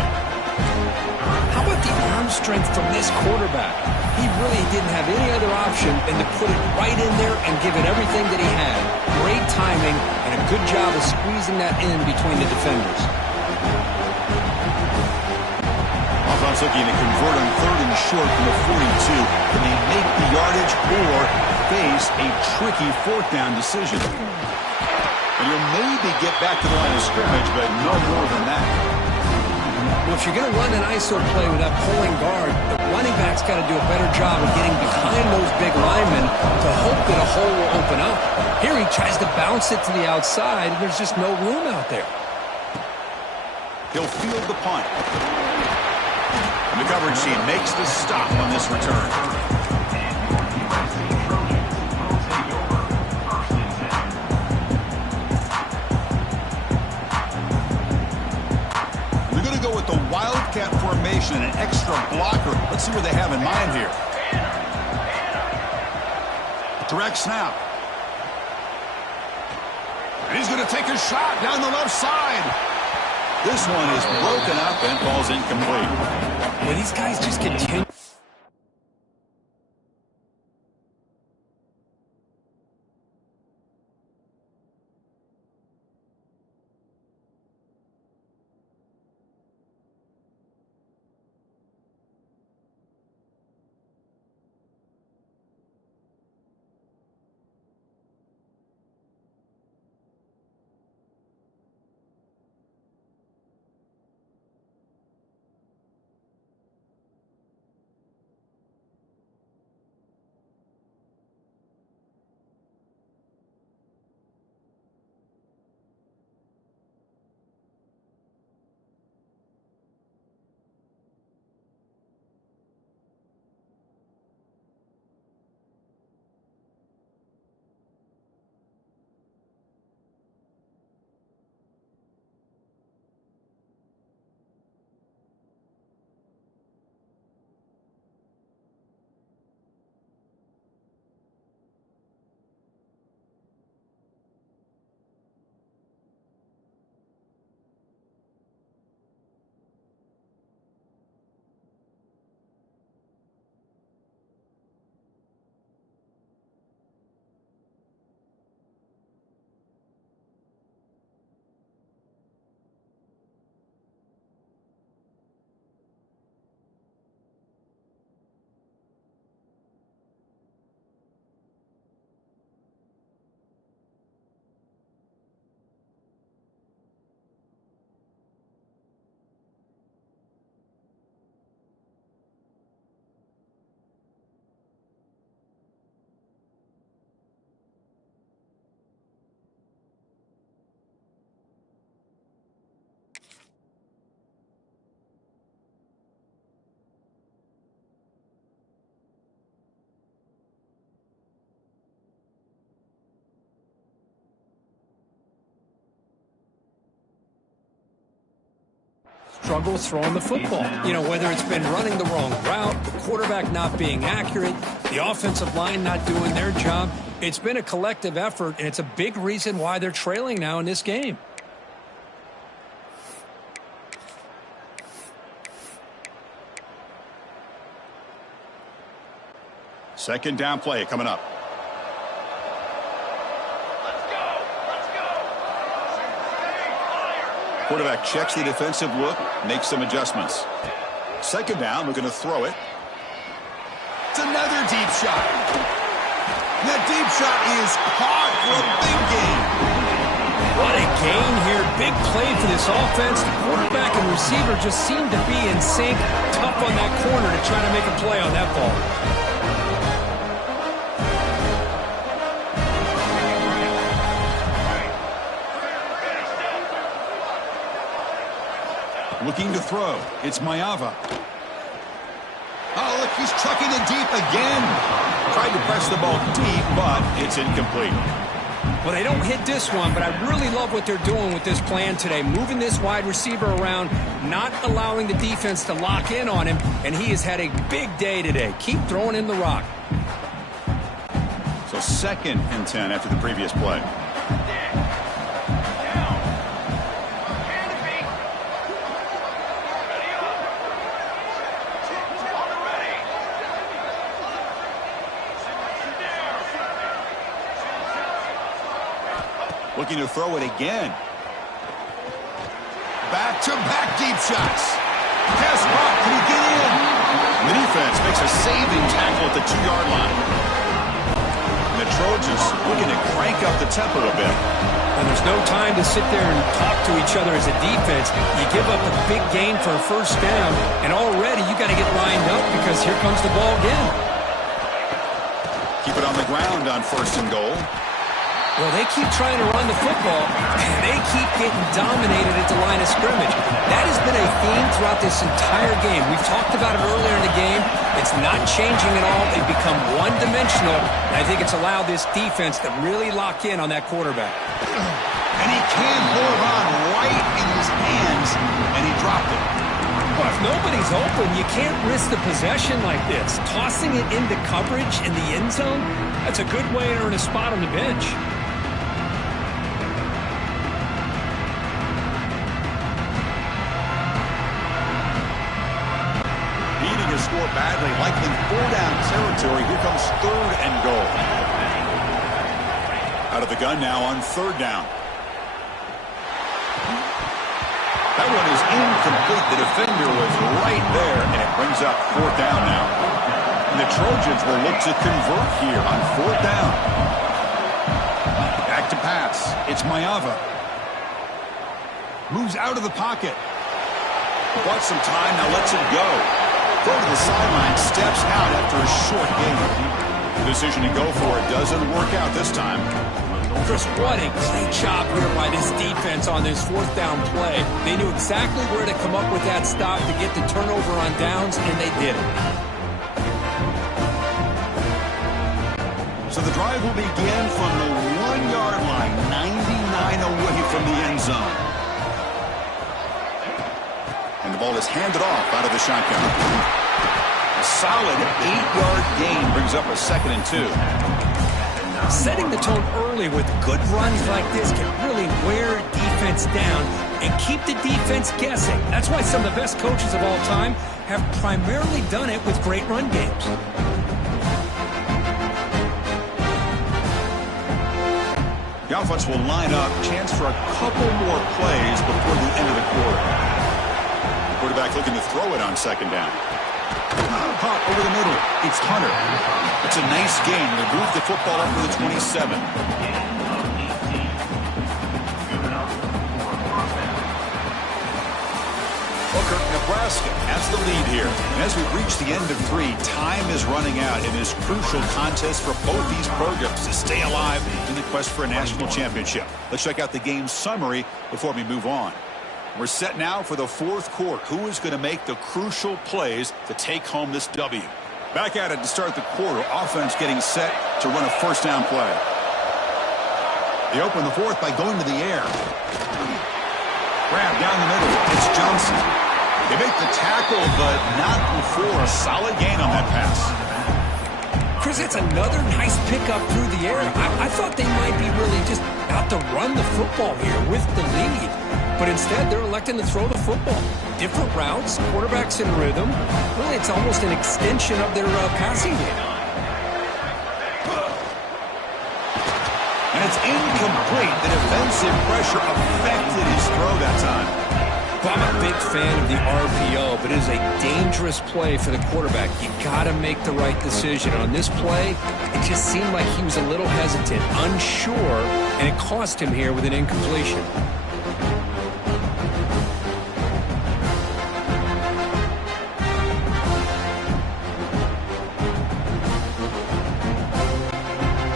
How about the arm strength from this quarterback? He really didn't have any other option than to put it right in there and give it everything that he had. Great timing and a good job of squeezing that in between the defenders. Offense looking to convert on 3rd and short from the 42. Can they make the yardage or face a tricky 4th down decision? And you'll maybe get back to the line of scrimmage, but no more than that. Well, if you're going to run an ISO play with that pulling guard, the running back's got to do a better job of getting behind those big linemen to hope that a hole will open up. Here he tries to bounce it to the outside, and there's just no room out there. He'll field the punt. And the coverage team makes the stop on this return. The Wildcat formation and an extra blocker. Let's see what they have in mind here. Direct snap. And he's going to take a shot down the left side. This one is broken up and falls incomplete. Well, these guys just continue. struggles throwing the football. You know, whether it's been running the wrong route, the quarterback not being accurate, the offensive line not doing their job. It's been a collective effort, and it's a big reason why they're trailing now in this game. Second down play coming up. Quarterback checks the defensive look, makes some adjustments. Second down, we're going to throw it. It's another deep shot. That deep shot is caught for a big gain. What a gain here. Big play for this offense. The quarterback and receiver just seem to be in sync. Tough on that corner to try to make a play on that ball. Looking to throw. It's Mayava. Oh, look, he's trucking it deep again. Tried to press the ball deep, but it's incomplete. Well, they don't hit this one, but I really love what they're doing with this plan today. Moving this wide receiver around, not allowing the defense to lock in on him, and he has had a big day today. Keep throwing in the rock. So 2nd and 10 after the previous play. Looking to throw it again. Back-to-back deep shots. Pass block. Can he get in? The defense makes a saving tackle at the 2-yard line. And the Trojans looking to crank up the tempo a bit. And there's no time to sit there and talk to each other as a defense. You give up a big gain for a first down, and already you got to get lined up because here comes the ball again. Keep it on the ground on 1st and goal. Well, they keep trying to run the football, and they keep getting dominated at the line of scrimmage. That has been a theme throughout this entire game. We've talked about it earlier in the game. It's not changing at all. They've become one-dimensional, and I think it's allowed this defense to really lock in on that quarterback. And he can't hold on right in his hands, and he dropped it. Well, if nobody's open, you can't risk the possession like this. Tossing it into coverage in the end zone, that's a good way to earn a spot on the bench. Score badly, likely 4-down territory. Here comes 3rd and goal. Out of the gun now on 3rd down. That one is incomplete. The defender was right there, and it brings up 4th down now. And the Trojans will look to convert here on 4th down. Back to pass. It's Mayava. Moves out of the pocket. Bought some time, now lets it go. Go to the sideline, steps out after a short game. The decision to go for it doesn't work out this time. Chris, what a great job here by this defense on this 4th down play. They knew exactly where to come up with that stop to get the turnover on downs, and they did it. So the drive will begin from the 1-yard line, 99 away from the end zone. And the ball is handed off out of the shotgun. A solid 8-yard gain brings up a 2nd and 2. Setting the tone early with good runs like this can really wear a defense down and keep the defense guessing. That's why some of the best coaches of all time have primarily done it with great run games. The offense will line up. Chance for a couple more plays before the end of the quarter. Quarterback looking to throw it on 2nd down. Caught over the middle. It's Hunter. It's a nice gain. They move the football up to the 27. Booker, Nebraska has the lead here. And as we reach the end of 3, time is running out in this crucial contest for both these programs to stay alive in the quest for a national championship. Let's check out the game summary before we move on. We're set now for the 4th quarter. Who is going to make the crucial plays to take home this W? Back at it to start the quarter. Offense getting set to run a 1st down play. They open the 4th by going to the air. Grab down the middle. It's Johnson. They make the tackle, but not before a solid gain on that pass. Chris, it's another nice pickup through the air. I thought they might be really just out to run the football here with the lead. But instead, they're electing to throw the football. Different routes, quarterbacks in rhythm. Really, it's almost an extension of their passing game. And it's incomplete. The defensive pressure affected his throw that time. Well, I'm a big fan of the RPO, but it is a dangerous play for the quarterback. You got to make the right decision. On this play, it just seemed like he was a little hesitant, unsure, and it cost him here with an incompletion.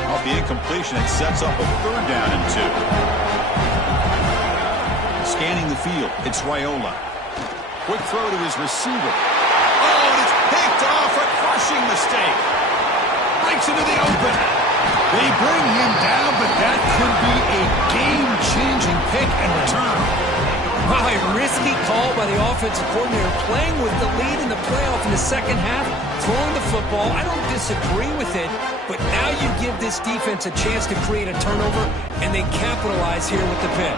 Off the incompletion, it sets up a 3rd down and 2. Scanning the field, it's Raiola. Quick throw to his receiver. Oh, and it's picked off, a crushing mistake. Breaks into the open. They bring him down, but that could be a game-changing pick and return. Wow, a risky call by the offensive coordinator, playing with the lead in the playoff in the second half, throwing the football. I don't disagree with it, but now you give this defense a chance to create a turnover, and they capitalize here with the pick.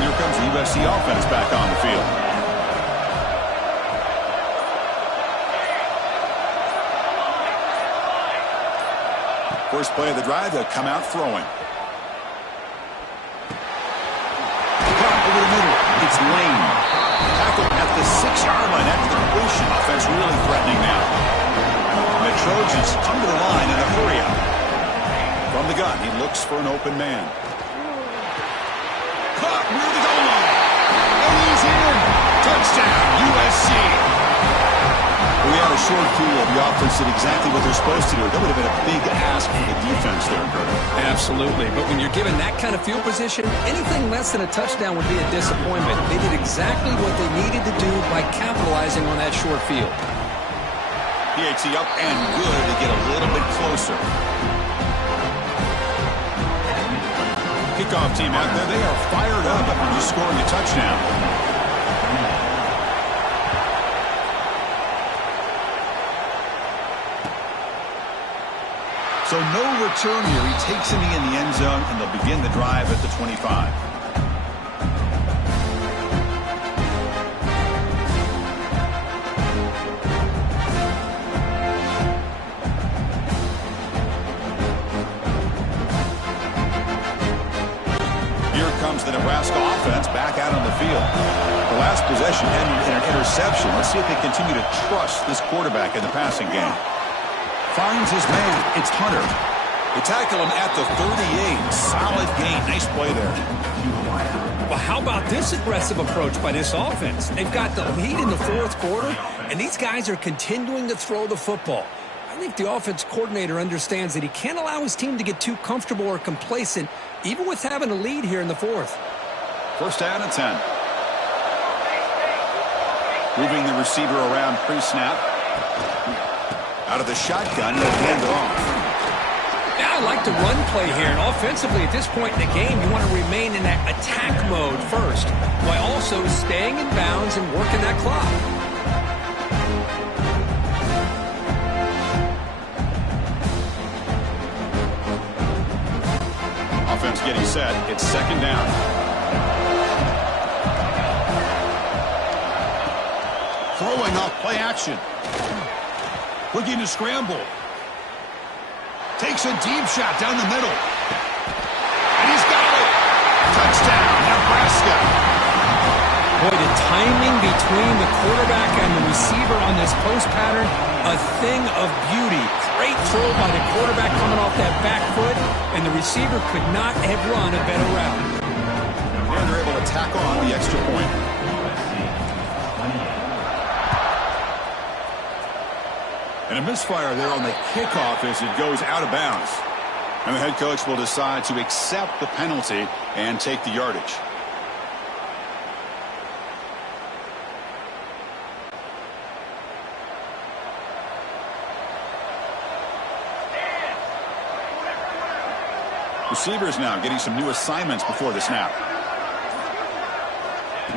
And here comes the USC offense back on the field. First play of the drive, they'll come out throwing. Over the middle, it's Lane. Tackle at the 6-yard line after the completion. Offense really threatening now. And the Trojans come to the line in a hurry up. From the gun, he looks for an open man. Caught near the goal line. And he's in. Touchdown, USC. We had a short field. The offense did exactly what they're supposed to do. That would have been a big ask for the defense there, Kurt. Absolutely. But when you're given that kind of field position, anything less than a touchdown would be a disappointment. They did exactly what they needed to do by capitalizing on that short field. PAT up and good to get a little bit closer. Kickoff team out there. They are fired up after just scoring a touchdown. So no return here. He takes it in the end zone, and they'll begin the drive at the 25. Here comes the Nebraska offense back out on the field. The last possession ended in an interception. Let's see if they continue to trust this quarterback in the passing game. Finds his man. It's Hunter. They tackle him at the 38. Solid gain. Nice play there. Well, how about this aggressive approach by this offense? They've got the lead in the 4th quarter, and these guys are continuing to throw the football. I think the offense coordinator understands that he can't allow his team to get too comfortable or complacent, even with having a lead here in the 4th. First down and 10. Moving the receiver around pre-snap. Out of the shotgun, they'll hand it off. Now I like the run play here, and offensively at this point in the game, you want to remain in that attack mode first, while also staying in bounds and working that clock. Offense getting set. It's 2nd down. Throwing off play action. Looking to scramble. Takes a deep shot down the middle. And he's got it. Touchdown, Nebraska. Boy, the timing between the quarterback and the receiver on this post pattern, a thing of beauty. Great throw by the quarterback coming off that back foot, and the receiver could not have run a better route. And they're able to tack on the extra point. And a misfire there on the kickoff as it goes out of bounds. And the head coach will decide to accept the penalty and take the yardage. Receivers now getting some new assignments before the snap.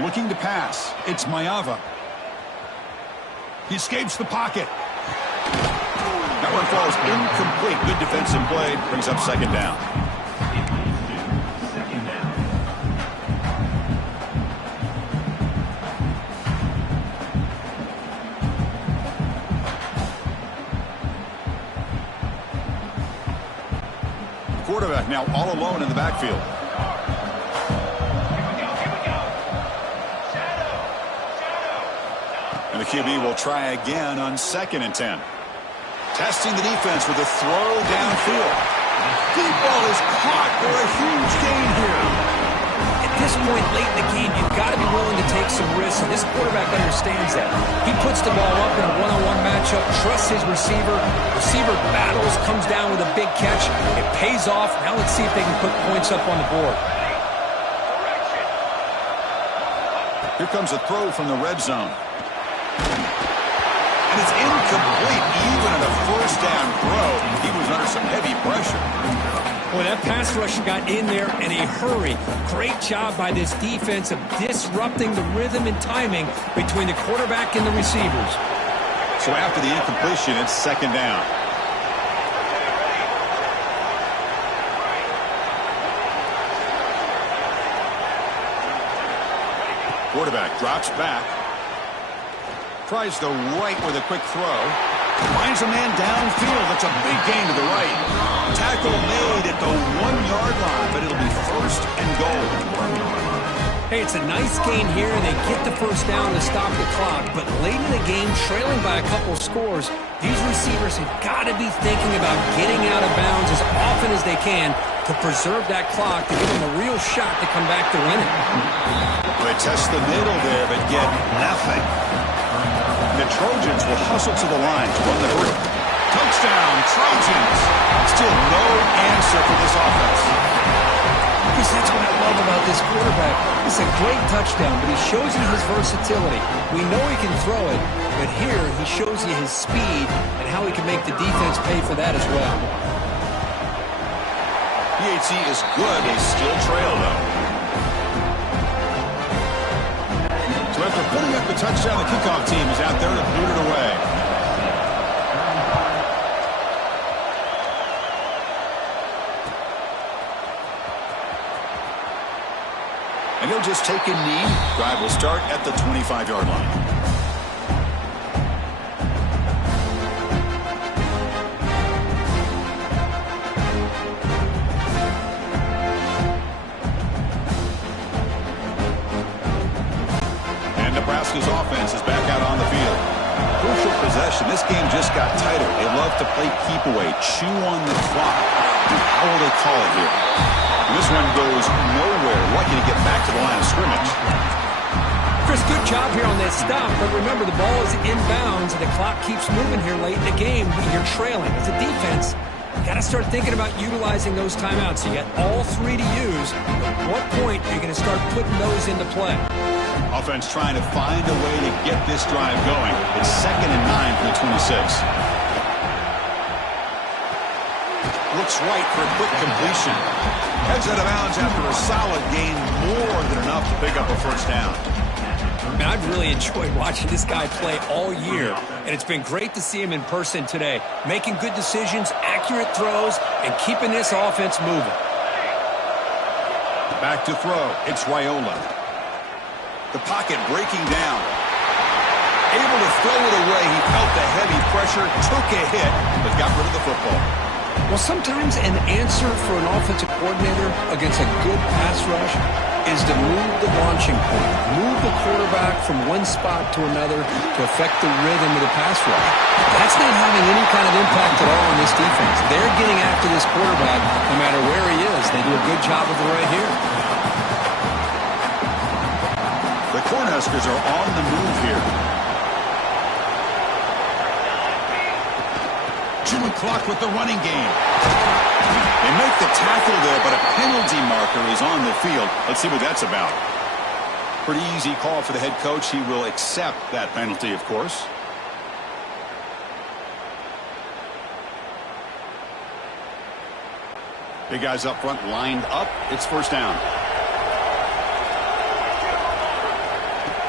Looking to pass. It's Mayava. He escapes the pocket. That one falls incomplete. Good defensive play. Brings up second down. Quarterback now all alone in the backfield. And the QB will try again on 2nd and 10. Testing the defense with a throw downfield. Deep ball is caught for a huge gain here. At this point late in the game, you've got to be willing to take some risks, and this quarterback understands that. He puts the ball up in a one-on-one matchup, trusts his receiver. Receiver battles, comes down with a big catch. It pays off. Now let's see if they can put points up on the board. Here comes a throw from the red zone. And it's incomplete. Even on a first down throw, he was under some heavy pressure. Boy, that pass rush got in there in a hurry. Great job by this defense of disrupting the rhythm and timing between the quarterback and the receivers. So after the incompletion, it's second down. Quarterback drops back. Tries the right with a quick throw. Finds a man downfield. That's a big gain to the right. Tackle made at the 1-yard line, but it'll be first and goal. Hey, it's a nice gain here, and they get the first down to stop the clock. But late in the game, trailing by a couple scores, these receivers have got to be thinking about getting out of bounds as often as they can to preserve that clock, to give them a real shot to come back to win it. They test the middle there, but get nothing. The Trojans will hustle to the line to run the group. Touchdown, Trojans. Still no answer for this offense. Because that's what I love about this quarterback. It's a great touchdown, but he shows you his versatility. We know he can throw it, but here he shows you his speed and how he can make the defense pay for that as well. PHC is good. They still trail, though. So after putting up the touchdown, the kickoff team is out there to boot it away. And he'll just take a knee. Drive will start at the 25-yard line. Nebraska's offense is back out on the field. Crucial possession. This game just got tighter. They love to play keep away, chew on the clock. How will they call it here? And this one goes nowhere. Lucky to get back to the line of scrimmage. Chris, good job here on that stop, but remember the ball is inbounds and the clock keeps moving here late in the game. You're trailing. As a defense, you got to start thinking about utilizing those timeouts. You got all three to use. At what point are you going to start putting those into play? Offense trying to find a way to get this drive going. It's 2nd and 9 from the 26. Looks right for a quick completion. Heads out of bounds after a solid gain, more than enough to pick up a first down. Man, I've really enjoyed watching this guy play all year, and it's been great to see him in person today, making good decisions, accurate throws, and keeping this offense moving. Back to throw. It's Raiola. The pocket breaking down. Able to throw it away. He felt the heavy pressure, took a hit, but got rid of the football. Well, sometimes an answer for an offensive coordinator against a good pass rush is to move the launching point, move the quarterback from one spot to another to affect the rhythm of the pass rush. That's not having any kind of impact at all on this defense. They're getting after this quarterback no matter where he is. They do a good job of it right here. The Cornhuskers are on the move here. Chewing clock with the running game. They make the tackle there, but a penalty marker is on the field. Let's see what that's about. Pretty easy call for the head coach. He will accept that penalty, of course. Big guys up front lined up. It's first down.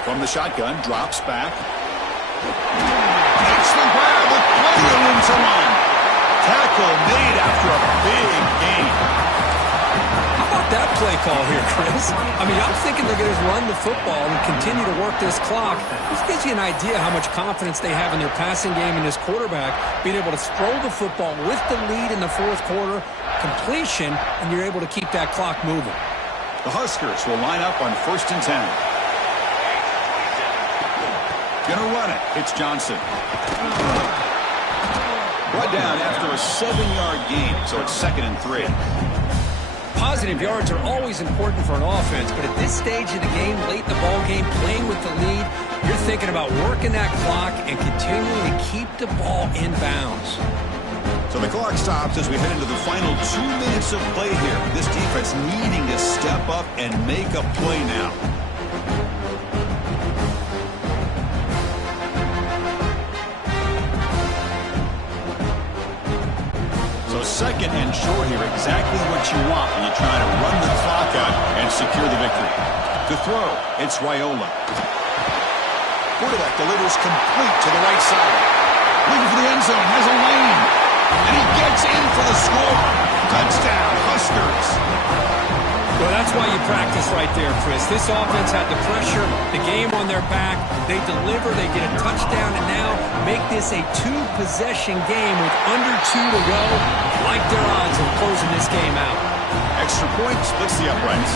From the shotgun, drops back. Takes the grab with plenty of room to run. Tackle made after a big gain. How about that play call here, Chris? I mean, I'm thinking they're going to run the football and continue to work this clock. This gives you an idea how much confidence they have in their passing game and this quarterback being able to throw the football with the lead in the fourth quarter, completion, and you're able to keep that clock moving. The Huskers will line up on 1st and 10. Gonna run it. It's Johnson. Brought down after a 7-yard gain, so it's 2nd and 3. Positive yards are always important for an offense, but at this stage of the game, late in the ball game, playing with the lead, you're thinking about working that clock and continuing to keep the ball in bounds. So the clock stops as we head into the final 2 minutes of play here. This defense needing to step up and make a play now. So 2nd and short here, exactly what you want when you're trying to run the clock out and secure the victory. To throw, it's Raiola. Quarterback delivers complete to the right side. Looking for the end zone, has a lane. And he gets in for the score. Touchdown, Huskers. Well, that's why you practice right there, Chris. This offense had the pressure, the game on their back. They deliver, they get a touchdown, and now make this a 2-possession game with under 2 to go. Like their odds of closing this game out. Extra point splits the uprights.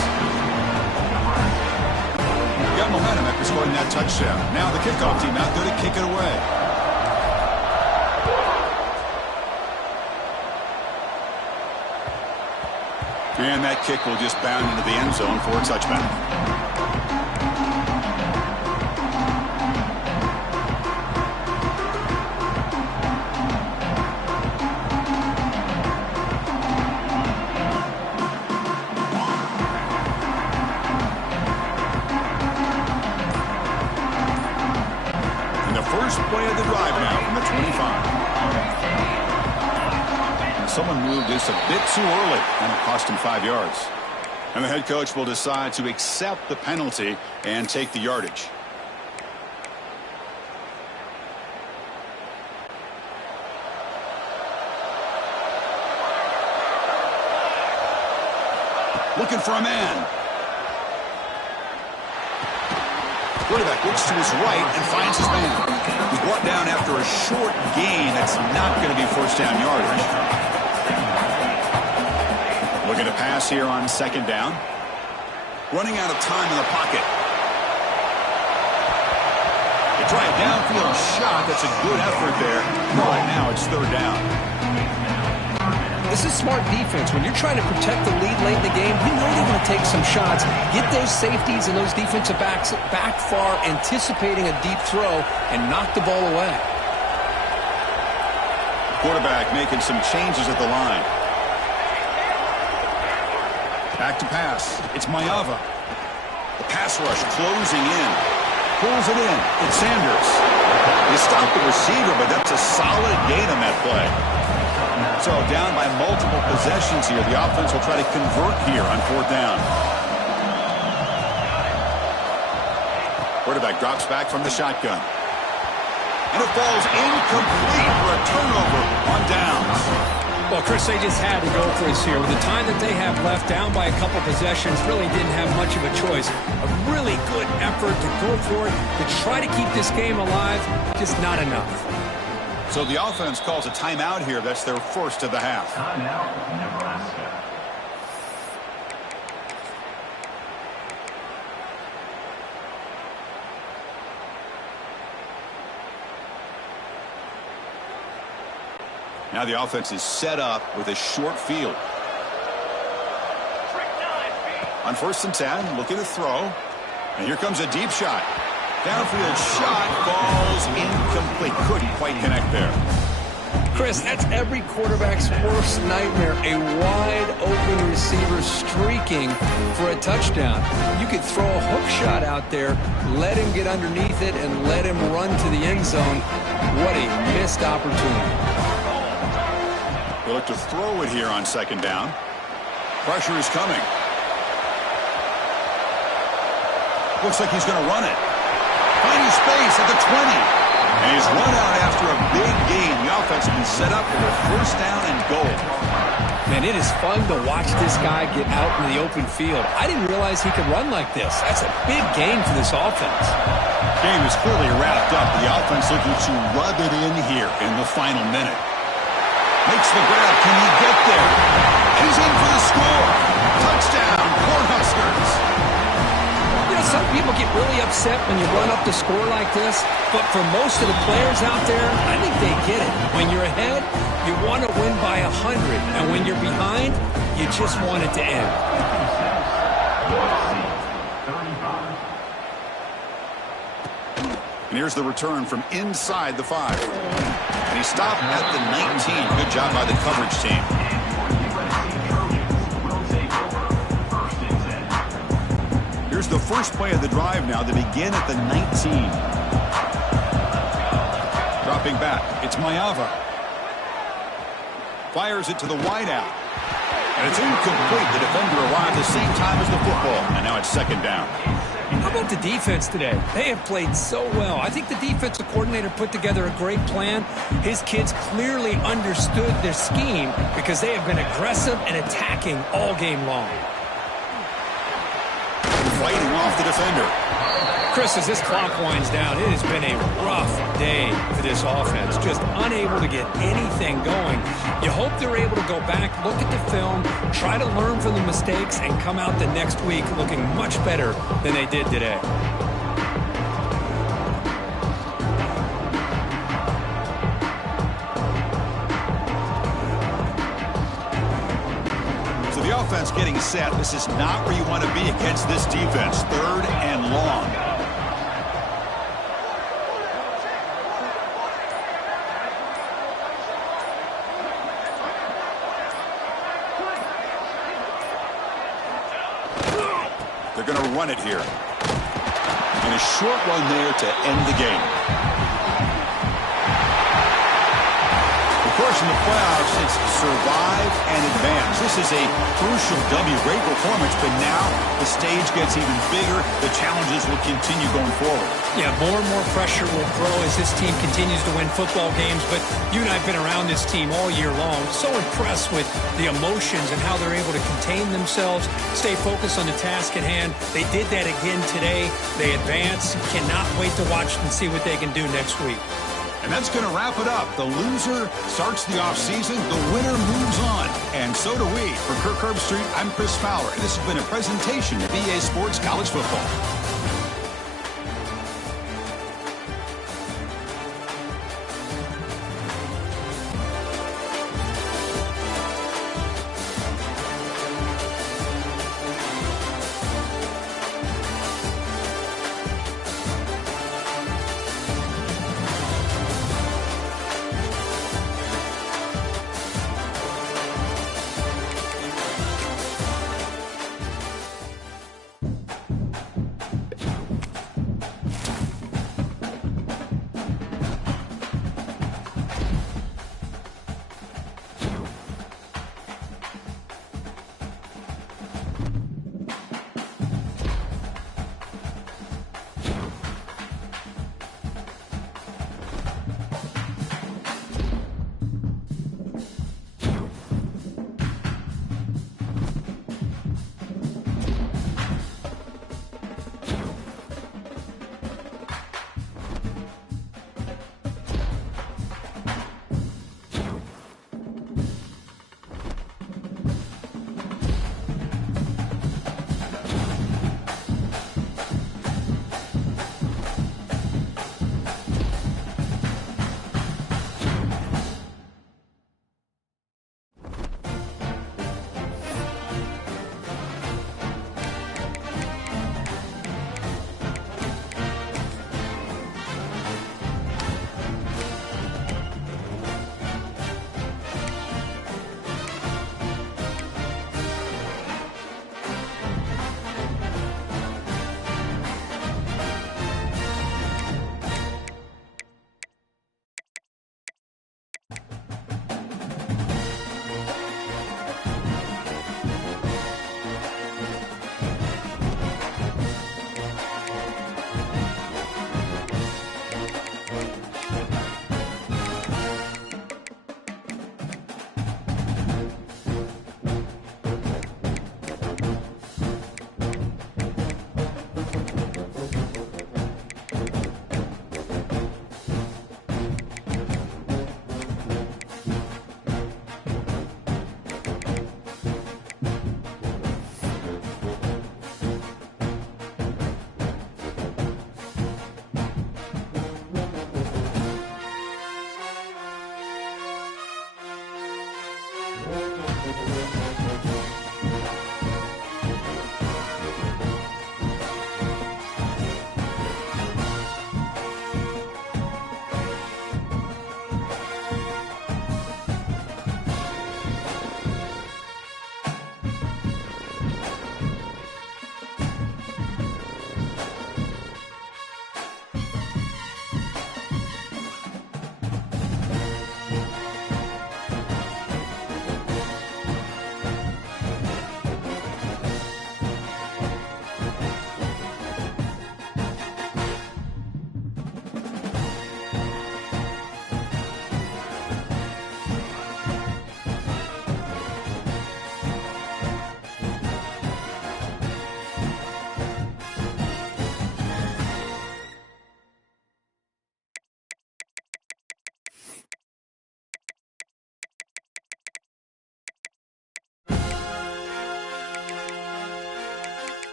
Got momentum after scoring that touchdown. Now the kickoff team out there to kick it away. And that kick will just bound into the end zone for a touchback. And the first play of the drive now from the 25. Someone moved this a bit too early, and it cost him 5 yards. And the head coach will decide to accept the penalty and take the yardage. Looking for a man. Quarterback looks to his right and finds his man. He's brought down after a short gain. That's not going to be first down yardage. Looking to pass here on 2nd down. Running out of time in the pocket. They try a downfield shot. That's a good effort there. Right now it's 3rd down. This is smart defense. When you're trying to protect the lead late in the game, you know they're going to take some shots, get those safeties and those defensive backs back far, anticipating a deep throw, and knock the ball away. Quarterback making some changes at the line. Back to pass. It's Mayava. The pass rush closing in. Pulls it in. It's Sanders. He stopped the receiver, but that's a solid gain on that play. So down by multiple possessions here. The offense will try to convert here on 4th down. Quarterback drops back from the shotgun. And it falls incomplete for a turnover on downs. Well, Chris, they just had to go for this here. With the time that they have left, down by a couple possessions, really didn't have much of a choice. A really good effort to go for it, to try to keep this game alive, just not enough. So the offense calls a timeout here. That's their first of the half. Timeout, Nebraska. Now the offense is set up with a short field. On 1st and 10, looking to throw. And here comes a deep shot. Downfield shot falls incomplete. Couldn't quite connect there. Chris, that's every quarterback's worst nightmare. A wide-open receiver streaking for a touchdown. You could throw a hook shot out there, let him get underneath it, and let him run to the end zone. What a missed opportunity. They look to throw it here on 2nd down. Pressure is coming. Looks like he's going to run it. Finding space at the 20. And he's run out after a big gain. The offense has been set up for a first down and goal. Man, it is fun to watch this guy get out in the open field. I didn't realize he could run like this. That's a big gain for this offense. Game is clearly wrapped up. The offense looking to rub it in here in the final minute. Makes the grab. Can he get there? He's in for the score. Touchdown, Cornhuskers. You know, some people get really upset when you run up the score like this, but for most of the players out there, I think they get it. When you're ahead, you want to win by 100, and when you're behind, you just want it to end. And here's the return from inside the 5. And he stopped at the 19. Good job by the coverage team. Here's the first play of the drive now to begin at the 19. Dropping back. It's Mayava. Fires it to the wideout. And it's incomplete. The defender arrived the same time as the football. And now it's second down. How about the defense today? They have played so well. I think the defensive coordinator put together a great plan. His kids clearly understood their scheme because they have been aggressive and attacking all game long. Fighting off the defender. Chris, as this clock winds down, it has been a rough day for this offense. Just unable to get anything going. You hope they're able to go back, look at the film, try to learn from the mistakes, and come out the next week looking much better than they did today. So the offense getting set. This is not where you want to be against this defense. Third and long. They're going to run it here. And a short one there to end the game. Of course, in the playoffs, it's survive and advance. This is a crucial W. Great performance, but now the stage gets even bigger. The challenges will continue going forward. Yeah, more and more pressure will grow as this team continues to win football games. But you and I have been around this team all year long. So impressed with the emotions and how they're able to contain themselves, stay focused on the task at hand. They did that again today. They advance. Cannot wait to watch and see what they can do next week. And that's going to wrap it up. The loser starts the offseason. The winner moves on. And so do we. For Kirk Herbstreit, I'm Chris Fowler. And this has been a presentation of EA Sports College Football.